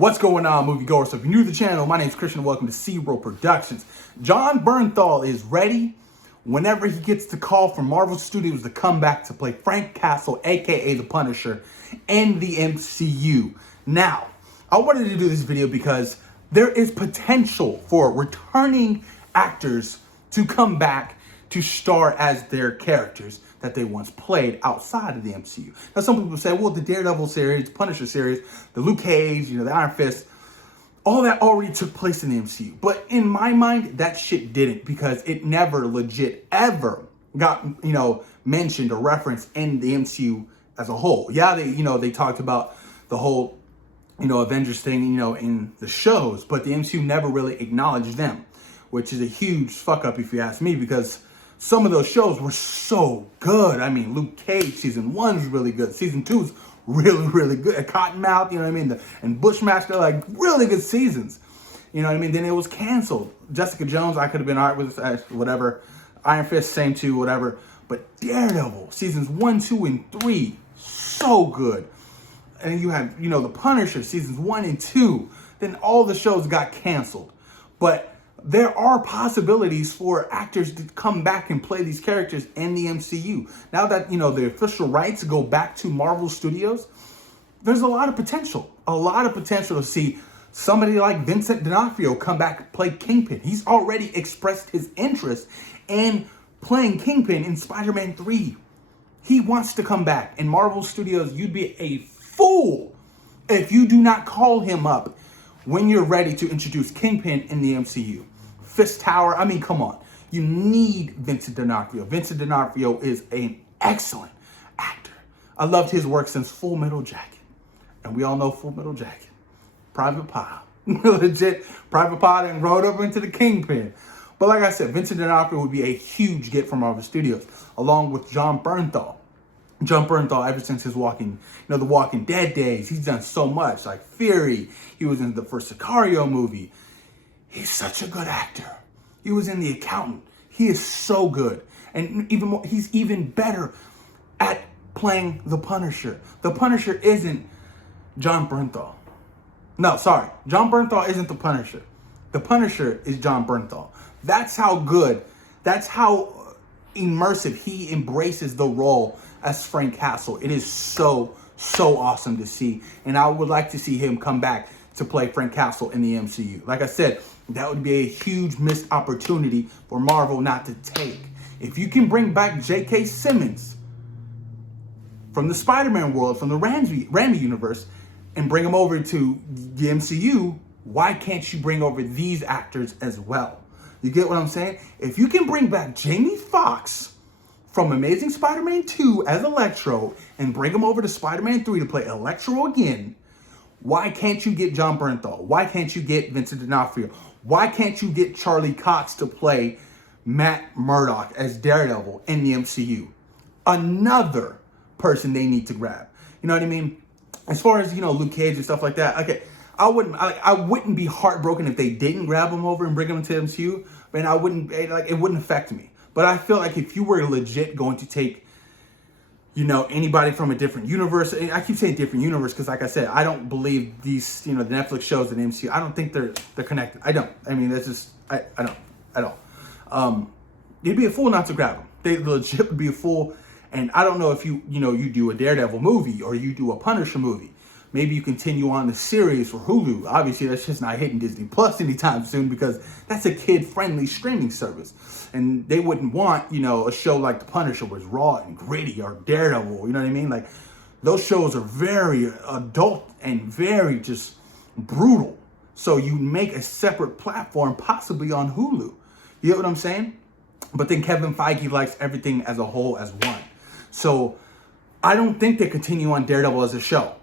What's going on, moviegoers? So if you're new to the channel, my name is Christian. Welcome to Zero Productions. Jon Bernthal is ready whenever he gets the call from Marvel Studios to come back to play Frank Castle, aka the Punisher, in the MCU. Now, I wanted to do this video because there is potential for returning actors to come back to star as their characters that they once played outside of the MCU. Now, some people say, well, the Daredevil series, the Punisher series, the Luke Cage, the Iron Fist, all that already took place in the MCU. But in my mind, that shit didn't, because it never legit ever got, mentioned or referenced in the MCU as a whole. Yeah, they talked about the whole, Avengers thing, in the shows, but the MCU never really acknowledged them, which is a huge fuck up if you ask me, because some of those shows were so good. I mean, Luke Cage season 1 is really good. Season 2 is really, really good. Cottonmouth, and Bushmaster, like really good seasons. Then it was canceled. Jessica Jones, I could have been all right with whatever. Iron Fist, same too, whatever. But Daredevil, seasons 1, 2, and 3, so good. And you had, the Punisher, seasons 1 and 2. Then all the shows got canceled. But there are possibilities for actors to come back and play these characters in the MCU. Now that, the official rights go back to Marvel Studios, there's a lot of potential. A lot of potential to see somebody like Vincent D'Onofrio come back and play Kingpin. He's already expressed his interest in playing Kingpin in Spider-Man 3. He wants to come back. In Marvel Studios, you'd be a fool if you do not call him up when you're ready to introduce Kingpin in the MCU. Fist Tower, I mean, come on. You need Vincent D'Onofrio. Vincent D'Onofrio is an excellent actor. I loved his work since Full Metal Jacket. And we all know Full Metal Jacket. Private Pie. Legit, Private Pie and rode up into the Kingpin. But like I said, Vincent D'Onofrio would be a huge get from Marvel Studios, along with Jon Bernthal. Jon Bernthal, ever since his the Walking Dead days, he's done so much, like Fury. He was in the first Sicario movie. He's such a good actor. He was in The Accountant. He is so good. And even more, he's even better at playing the Punisher. The Punisher isn't Jon Bernthal. No, sorry. Jon Bernthal isn't the Punisher. The Punisher is Jon Bernthal. That's how good, that's how immersive he embraces the role as Frank Castle. It is so awesome to see. And I would like to see him come back to play Frank Castle in the MCU. Like I said, that would be a huge missed opportunity for Marvel not to take. If you can bring back J.K. Simmons from the Spider-Man world, from the Raimi universe, and bring him over to the MCU, why can't you bring over these actors as well? You get what I'm saying? If you can bring back Jamie Foxx from Amazing Spider-Man 2 as Electro and bring him over to Spider-Man 3 to play Electro again, why can't you get Jon Bernthal? Why can't you get Vincent D'Onofrio? Why can't you get Charlie Cox to play Matt Murdock as Daredevil in the MCU? Another person they need to grab. You know what I mean? As far as, Luke Cage and stuff like that, okay, I wouldn't be heartbroken if they didn't grab him over and bring him to the MCU, but it wouldn't affect me. But I feel like if you were legit going to take, anybody from a different universe, and I keep saying different universe because, like I said, I don't believe these, the Netflix shows and the MCU, I don't think they're connected. I don't. I mean, that's just, I don't at all. You'd be a fool not to grab them. They legit would be a fool. And I don't know if you do a Daredevil movie or you do a Punisher movie. Maybe you continue on the series for Hulu. Obviously, that's just not hitting Disney Plus anytime soon because that's a kid-friendly streaming service. And they wouldn't want, a show like The Punisher was raw and gritty, or Daredevil, you know what I mean? Like, those shows are very adult and very just brutal. So you make a separate platform, possibly on Hulu. You get what I'm saying? But then Kevin Feige likes everything as a whole as one. So I don't think they continue on Daredevil as a show.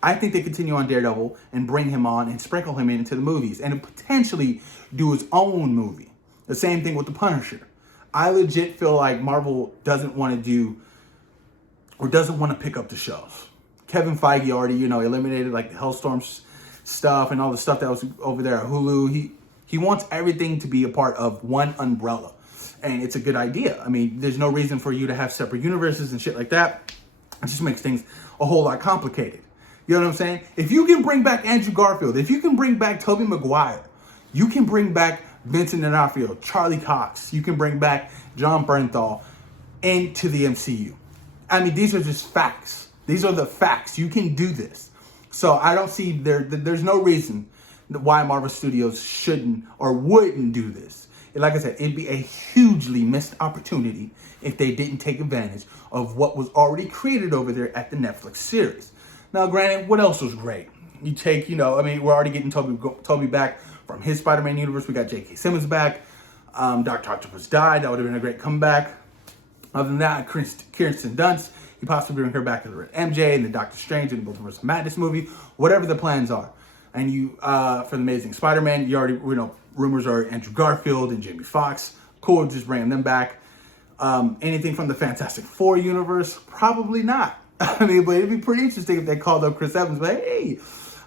I think they continue on Daredevil and bring him on and sprinkle him into the movies and potentially do his own movie. The same thing with the Punisher. I legit feel like Marvel doesn't want to do or doesn't want to pick up the shows. Kevin Feige already, eliminated like the Hellstorm stuff and all the stuff that was over there at Hulu. He wants everything to be a part of one umbrella. And it's a good idea. I mean, there's no reason for you to have separate universes and shit like that. It just makes things a whole lot complicated. You know what I'm saying? If you can bring back Andrew Garfield, if you can bring back Tobey Maguire, you can bring back Vincent D'Onofrio, Charlie Cox, you can bring back Jon Bernthal into the MCU. I mean, these are just facts. These are the facts. You can do this. So I don't see there's no reason why Marvel Studios shouldn't or wouldn't do this. And like I said, it'd be a hugely missed opportunity if they didn't take advantage of what was already created over there at the Netflix series. Now, granted, what else was great? You take, we're already getting Toby back from his Spider-Man universe. We got J.K. Simmons back. Dr. Octopus died. That would have been a great comeback. Other than that, Kirsten Dunst, you possibly bring her back to the MJ and the Doctor Strange and the Multiverse of Madness movie, whatever the plans are. And you, for the Amazing Spider-Man, you already, rumors are Andrew Garfield and Jamie Foxx. Cool, just bringing them back. Anything from the Fantastic Four universe? Probably not. But it'd be pretty interesting if they called up Chris Evans. But hey,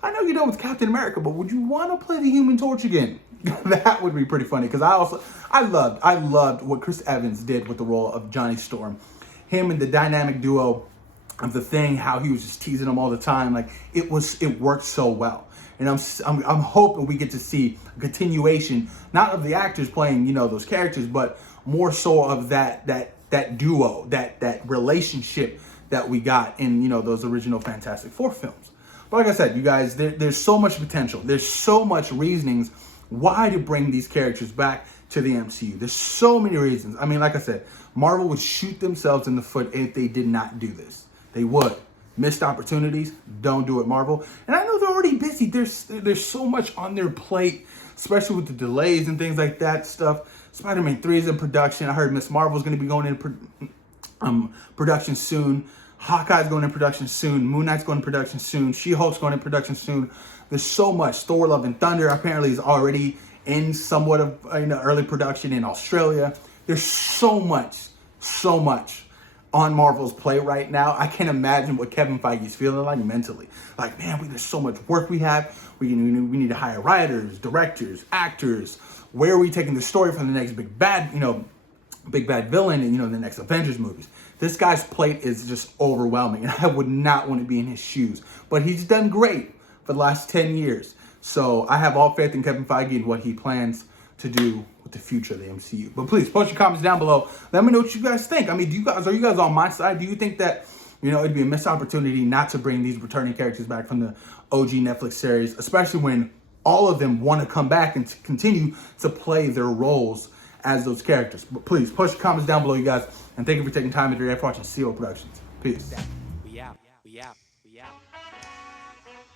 I know you're done with Captain America, but would you want to play the Human Torch again? That would be pretty funny because I loved what Chris Evans did with the role of Johnny Storm. Him and the dynamic duo of the Thing, how he was just teasing him all the time. Like it worked so well. And I'm hoping we get to see a continuation, not of the actors playing, those characters, but more so of that duo, that relationship that we got in, those original Fantastic Four films. But like I said, you guys, there's so much potential. There's so much reasonings why to bring these characters back to the MCU. There's so many reasons. Like I said, Marvel would shoot themselves in the foot if they did not do this. They would. Missed opportunities, don't do it, Marvel. And I know they're already busy. There's so much on their plate, especially with the delays and things like that stuff. Spider-Man 3 is in production. I heard Miss Marvel's going to be going in production soon. Hawkeye's going in production soon. Moon Knight's going in production soon. She-Hulk's going in production soon. There's so much. Thor: Love and Thunder apparently is already in somewhat of early production in Australia. There's so much on Marvel's plate right now. I can't imagine what Kevin Feige's feeling like mentally. Like, man, there's so much work we have. We need to hire writers, directors, actors. Where are we taking the story from the next big bad villain and, the next Avengers movies? This guy's plate is just overwhelming, and I would not want to be in his shoes. But he's done great for the last 10 years. So I have all faith in Kevin Feige and what he plans to do with the future of the MCU. But please post your comments down below. Let me know what you guys think. Are you guys on my side? Do you think that, it'd be a missed opportunity not to bring these returning characters back from the OG Netflix series, especially when all of them want to come back and to continue to play their roles as those characters? But please post your comments down below, you guys. And thank you for taking time out of your day for watching CeeRo Productions. Peace. We out.